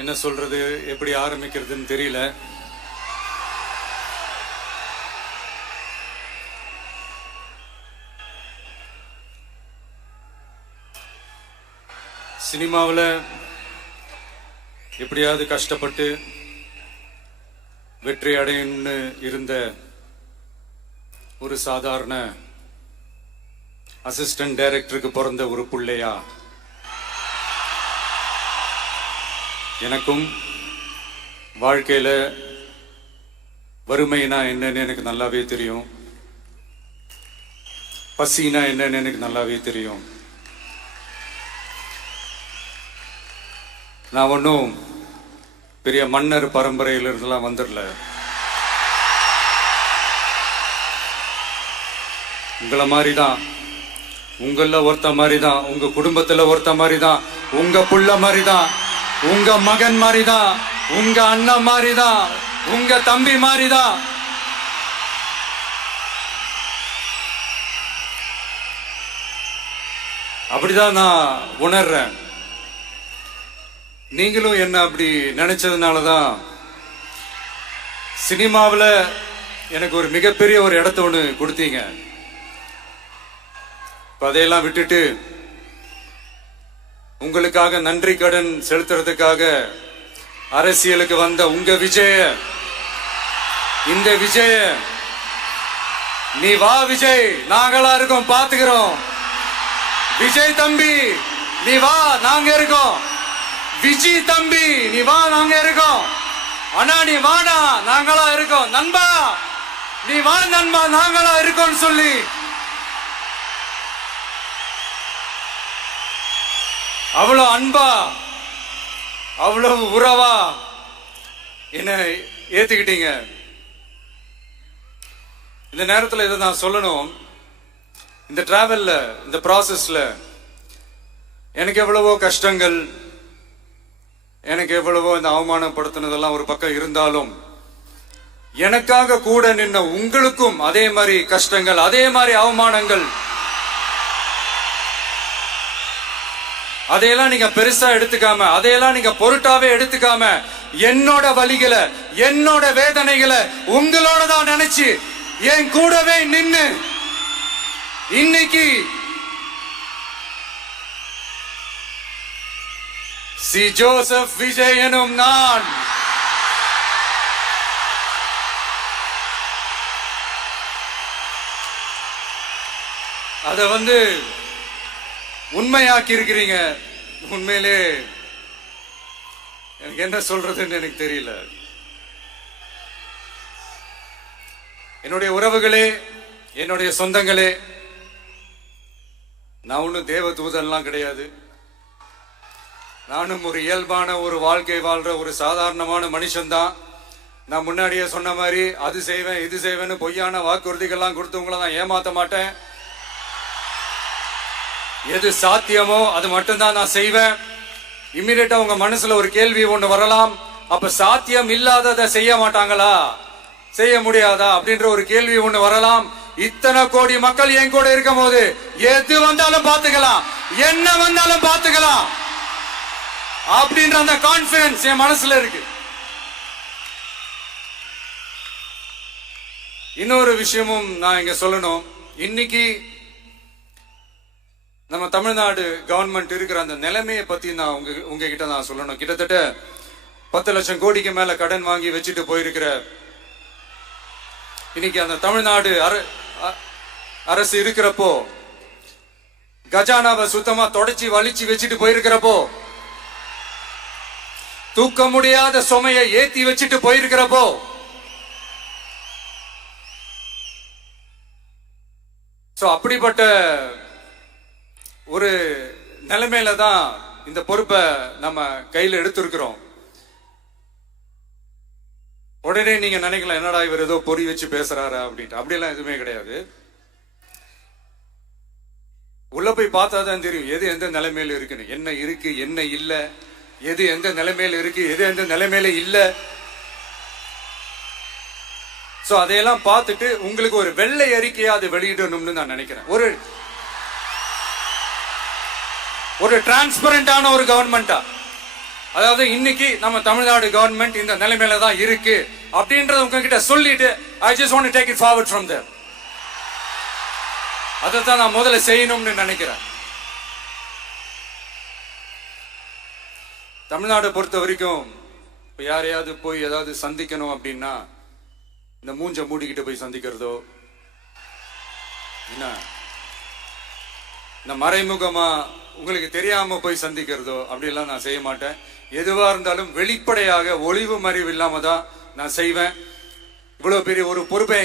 என்ன சொல்றது, எப்படி ஆரம்பிக்கிறதுன்னு தெரியல. சினிமாவில் எப்படியாவது கஷ்டப்பட்டு வெற்றி அடையணும்னு இருந்த ஒரு சாதாரண அசிஸ்டன்ட் டைரக்டருக்கு பிறந்த ஒரு பிள்ளையா எனக்கும் வாழ்க்கையில வறுமைனா என்னன்னு எனக்கு நல்லாவே தெரியும், பசினா என்னன்னு எனக்கு நல்லாவே தெரியும். நான் ஒன்றும் பெரிய மன்னர் பரம்பரையிலிருந்துலாம் வந்துடல. உங்களை மாதிரி தான், உங்கள ஒருத்த மாதிரி தான், உங்க குடும்பத்துல ஒருத்த மாதிரி தான், உங்க புள்ள மாதிரி தான், உங்க மகன் மாதிரி தான், உங்க அண்ணன் மாதிரி தான், உங்க தம்பி மாதிரி தான். அப்படிதான் நான் உணர்றேன். நீங்களும் என்ன அப்படி நினைச்சதுனாலதான் சினிமாவில் எனக்கு ஒரு மிகப்பெரிய ஒரு இடத்த ஒன்று கொடுத்தீங்க. அதையெல்லாம் விட்டுட்டு உங்களுக்காக நன்றி கடன் செலுத்துறதுக்காக அரசியலுக்கு வந்த உங்க விஜய, இந்த விஜய, நீ வா விஜய், நாங்களா இருக்கோம், பாத்துக்கிறோம். விஜய் தம்பி நீ வா, நாங்க இருக்கோம். விஜய் தம்பி நீ வா, நாங்க இருக்கோம். அண்ணா நீ வாடா, நாங்களா இருக்கோம். நண்பா நீ வா நண்பா, நாங்களா இருக்கோம் சொல்லி அவ்வளவு அன்பா, அவ்வளவு உறவா என்ன ஏத்துக்கிட்டீங்க. இந்த நேரத்தில் இதை நான் சொல்லணும். இந்த டிராவல்ல, இந்த ப்ராசஸ்ல எனக்கு எவ்வளவோ கஷ்டங்கள், எனக்கு எவ்வளவோ இந்த அவமானப்படுத்தினதெல்லாம் ஒரு பக்கம் இருந்தாலும், எனக்காக கூட நின்ன உங்களுக்கும் அதே மாதிரி கஷ்டங்கள், அதே மாதிரி அவமானங்கள், அதையெல்லாம் நீங்க பெருசா எடுத்துக்காம, அதையெல்லாம் நீங்க பொருட்டாவே எடுத்துக்காம, என்னோட வலிகளை, என்னோட வேதனைகளை உங்களோட தான் நினைச்சு என் கூடவே நின்னு இன்னைக்கு சி ஜோசப் விஜய் எனும் நான் அத உண்மையாக்கி இருக்கிறீங்க. உண்மையிலே எனக்கு என்ன சொல்றதுன்னு எனக்கு தெரியல. என்னுடைய உறவுகளே, என்னுடைய சொந்தங்களே, நான் ஒன்னும் தேவ தூதன்லாம் கிடையாது. நானும் ஒரு இயல்பான ஒரு வாழ்க்கை வாழ்ற ஒரு சாதாரணமான மனுஷன்தான். நான் முன்னாடியே சொன்ன மாதிரி அது செய்வேன் இது செய்வேன்னு பொய்யான வாக்குறுதிகள்லாம் கொடுத்தவங்கள நான் ஏமாத்த மாட்டேன். எது சாத்தியமோ அது மட்டும்தான் நான் செய்வேன். இம்மிடியட்டா உங்க மனசுல ஒரு கேள்வி ஒண்ணு வரலாம், அப்ப சாத்தியம் இல்லாததை செய்ய மாட்டாங்களா, செய்ய முடியாதா அப்படின்ற ஒரு கேள்வி ஒண்ணு வரலாம். இத்தனை கோடி மக்கள் என் கூட இருக்கும் போது எது வந்தாலும் பாத்துக்கலாம், என்ன வந்தாலும் பாத்துக்கலாம் அப்படின்ற அந்த கான்பிடன்ஸ் என் மனசுல இருக்கு. இன்னொரு விஷயமும் நான் இங்க சொல்லணும். இன்னைக்கு நம்ம தமிழ்நாடு கவர்மெண்ட் இருக்கிற அந்த நிலைமையை பத்தி நான் உங்ககிட்ட நான் சொல்லணும். கிட்டத்தட்ட 10 லட்சம் கோடிக்கு மேல கடன் வாங்கி வச்சுட்டு போயிருக்கிற இன்னைக்கு அந்த தமிழ்நாடு அரசு இருக்கிறப்போ, கஜானாவை சுத்தமா தொடச்சி வலிச்சு வச்சுட்டு போயிருக்கிறப்போ, தூக்க முடியாத சுமையை ஏத்தி வச்சுட்டு போயிருக்கிறப்போ, அப்படிப்பட்ட ஒரு நிலைமையில தான் இந்த பொறுப்பை நம்ம கையில் எடுத்திருக்கிறோம். உடனே நீங்க நினைக்கலாம், என்னடா இவர் ஏதோ பொறி வச்சு பேசுறாரா அப்படின்ட்டு. அப்படியெல்லாம் எதுவுமே கிடையாது. உள்ள போய் பார்த்தா தான் தெரியும் எது எந்த நிலைமையில இருக்குன்னு, என்ன இருக்கு என்ன இல்ல, எது எந்த நிலைமையில இருக்கு எது எந்த நிலைமையில இல்ல. சோ அதையெல்லாம் பார்த்துட்டு உங்களுக்கு ஒரு வெள்ளை அறிக்கையா அது வெளியிடணும்னு நான் நினைக்கிறேன். ஒரு டிரான்ஸ்பரண்டான ஒரு கவர்மெண்டா அதாவது இன்னைக்கு நம்ம தமிழ்நாடு கவர்மெண்ட் இந்த நிலைமையில தான் இருக்கு அப்படின்றத உங்ககிட்ட சொல்லிட்டு I just want to take it forward from there. அதை தான் நான் முதல்ல செய்யணும்னு நினைக்கிறேன். தமிழ்நாடு பொறுத்த வரைக்கும் இப்ப யாரையாவது போய் ஏதாவது சந்திக்கணும் அப்படின்னா இந்த மூஞ்ச மூடிக்கிட்டு போய் சந்திக்கிறதோ, என்ன இந்த மறைமுகமா உங்களுக்கு தெரியாம போய் சந்திக்கிறதோ அப்படியெல்லாம் நான் செய்ய மாட்டேன். எதுவா இருந்தாலும் வெளிப்படையாக ஒளிவு மறைவு இல்லாம தான் நான் செய்வேன். இவ்வளவு பெரிய ஒரு பொறுப்பை